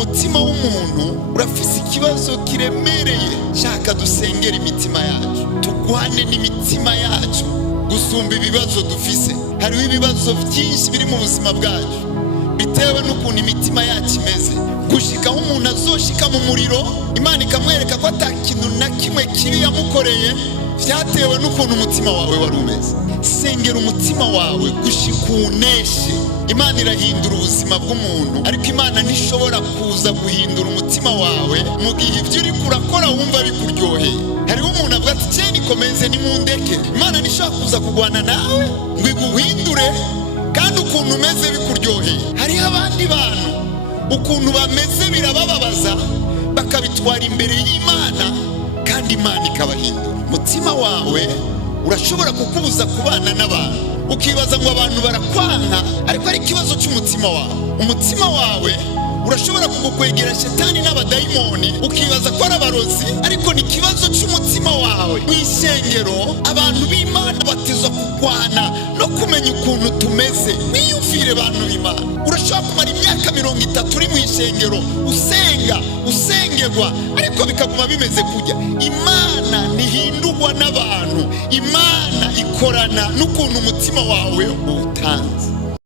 umutima w'umuntu urafise ikibazo kiremereye. Shaka dusengera imitima yacu, tugwane n'imitima yacu gusumba ibibazo dufise. Hariho ibibazo byinshi biri mu buzima bwacu bitewe n'ukuntu imitima yacu imeze, gushika aho umuntu azoshika mu muriro Imana ikamwereka ko atakintu na kimwe kibi yamukoreye, vyatewe n'ukuntu umutima wawe wari umeze. Sengera umutima wawe gushika uneshe. Imana irahindura ubuzima bw'umuntu, ariko Imana ntishobora kuza guhindura umutima wawe mu gihe ibyo uri kurakora wumva bikuryoheye. Hariho umuntu avuga ati cyane nikomeze nimundeke. Imana ntishobora kuza kugwana nawe ngo iguhindure kandi ukuntu umeze bikuryoheye. Hariho abandi bantu ukuntu bameze birabababaza, bakabitwara imbere y'Imana kandi Imana ikabahindura. Umutima wawe urashobora kukubuza kubana n'abantu, ukibaza ngo abantu barakwanka, ariko ari ikibazo cy'umutima wawe. Umutima wawe urashobora kugukwegera shetani n'abadayimoni, ukibaza ko ari abarozi, ariko ni ikibazo cy'umutima wawe. Mu ishengero abantu b'Imana batezwa kugwana no kumenya ukuntu tumeze. Wiyumvire bantu b'Imana, urashobora kumara imyaka 30 uri mu ishengero usengerwa, ariko bikaguma bimeze kujya. Imana ntihindurwa n'abantu, Imana ikorana n'ukuntu umutima wawe utanze.